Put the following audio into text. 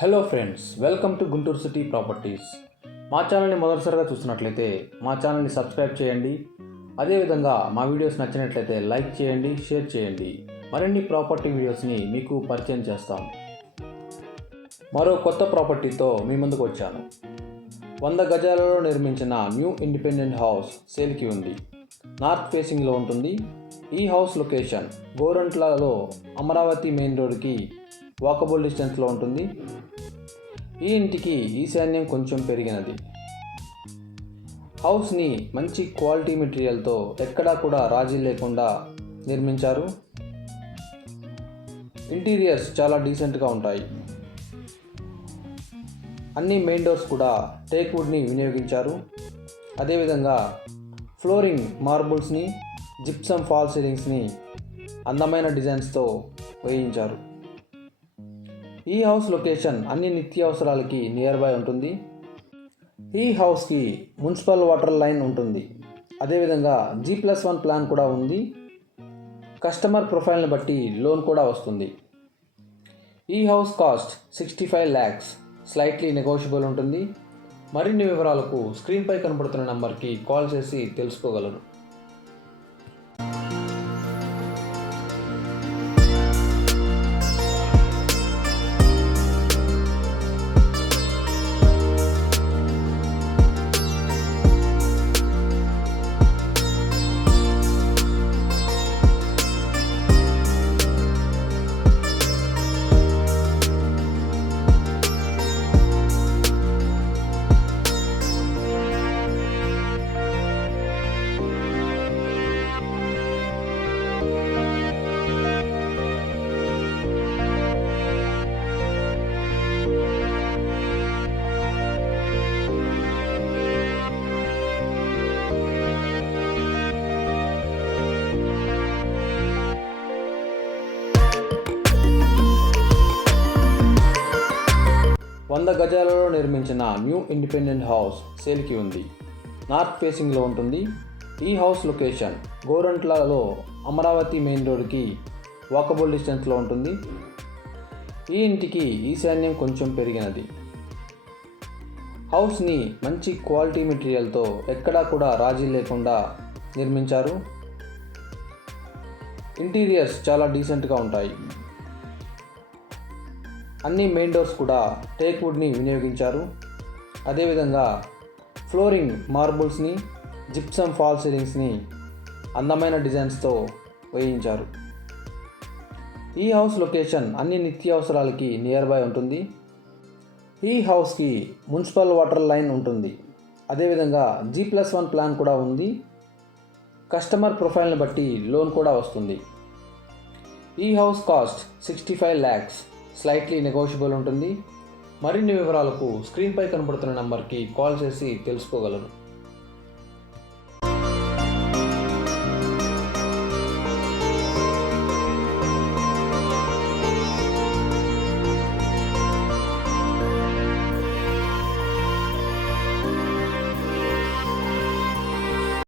Hello friends welcome to Guntur city properties మా ఛానల్ని మొదటిసారిగా చూస్తున్నట్లయితే మా ఛానల్ని సబ్స్క్రైబ్ చేయండి. అదేవిధంగా మా వీడియోస్ నచ్చినట్లయితే లైక్ చేయండి షేర్ చేయండి. మరిన్ని ప్రాపర్టీ వీడియోస్ని మీకు పరిచయం చేస్తాం. మరో కొత్త ప్రాపర్టీతో మీ ముందుకు వచ్చాను. వంద గజాలలో నిర్మించిన న్యూ ఇండిపెండెంట్ హౌస్ సేల్కి ఉంది. నార్త్ ఫేసింగ్లో ఉంటుంది. ఈ హౌస్ లొకేషన్ గోరంట్లలో అమరావతి మెయిన్ రోడ్కి వాకబుల్ డిస్టెన్స్లో ఉంటుంది. ఈ ఇంటికి ఈశాన్యం కొంచెం పెరిగినది. హౌస్ని మంచి క్వాలిటీ మెటీరియల్తో ఎక్కడా కూడా రాజీ లేకుండా నిర్మించారు. ఇంటీరియర్స్ చాలా డీసెంట్గా ఉంటాయి. అన్ని మెయిన్ డోర్స్ కూడా టేక్ వుడ్ని వినియోగించారు. అదేవిధంగా ఫ్లోరింగ్ మార్బుల్స్ని జిప్సమ్ ఫాల్ సీలింగ్స్ని అందమైన డిజైన్స్తో వేయించారు. ఈ హౌస్ లొకేషన్ అన్ని నిత్యావసరాలకి నియర్ బై ఉంటుంది. ఈ హౌస్కి మున్సిపల్ వాటర్ లైన్ ఉంటుంది. అదేవిధంగా జీ ప్లస్ వన్ ప్లాన్ కూడా ఉంది. కస్టమర్ ప్రొఫైల్ని బట్టి లోన్ కూడా వస్తుంది. ఈ house cost sixty five lakhs slightly negotiable ఉంటుంది. మరిన్ని వివరాలకు స్క్రీన్పై కనబడుతున్న నంబర్కి కాల్ చేసి తెలుసుకోగలరు. వంద గజాలలో నిర్మించిన న్యూ ఇండిపెండెంట్ హౌస్ సేల్కి ఉంది. నార్త్ ఫేసింగ్లో ఉంటుంది. ఈ హౌస్ లొకేషన్ గోరంట్లలో అమరావతి మెయిన్ రోడ్కి వాకబుల్ డిస్టెన్స్లో ఉంటుంది. ఈ ఇంటికి ఈశాన్యం కొంచెం పెరిగినది. హౌస్ని మంచి క్వాలిటీ మెటీరియల్తో ఎక్కడా కూడా రాజీ లేకుండా నిర్మించారు. ఇంటీరియర్స్ చాలా డీసెంట్గా ఉంటాయి. అన్ని మెయిన్ డోర్స్ కూడా టేక్ వుడ్ని వినియోగించారు. అదేవిధంగా ఫ్లోరింగ్ మార్బుల్స్ని జిప్సమ్ ఫాల్ సీలింగ్స్ని అందమైన డిజైన్స్తో వేయించారు. ఈ హౌస్ లొకేషన్ అన్ని నిత్యావసరాలకి నియర్ బై ఉంటుంది. ఈ హౌస్కి మున్సిపల్ వాటర్ లైన్ ఉంటుంది. అదేవిధంగా జీ ప్లస్ వన్ ప్లాన్ కూడా ఉంది. కస్టమర్ ప్రొఫైల్ని బట్టి లోన్ కూడా వస్తుంది. ఈ house cost sixty five lakhs slightly negotiable ఉంటుంది. మరిన్ని వివరాలకు స్క్రీన్పై కనబడుతున్న నంబర్కి కాల్ చేసి తెలుసుకోగలరు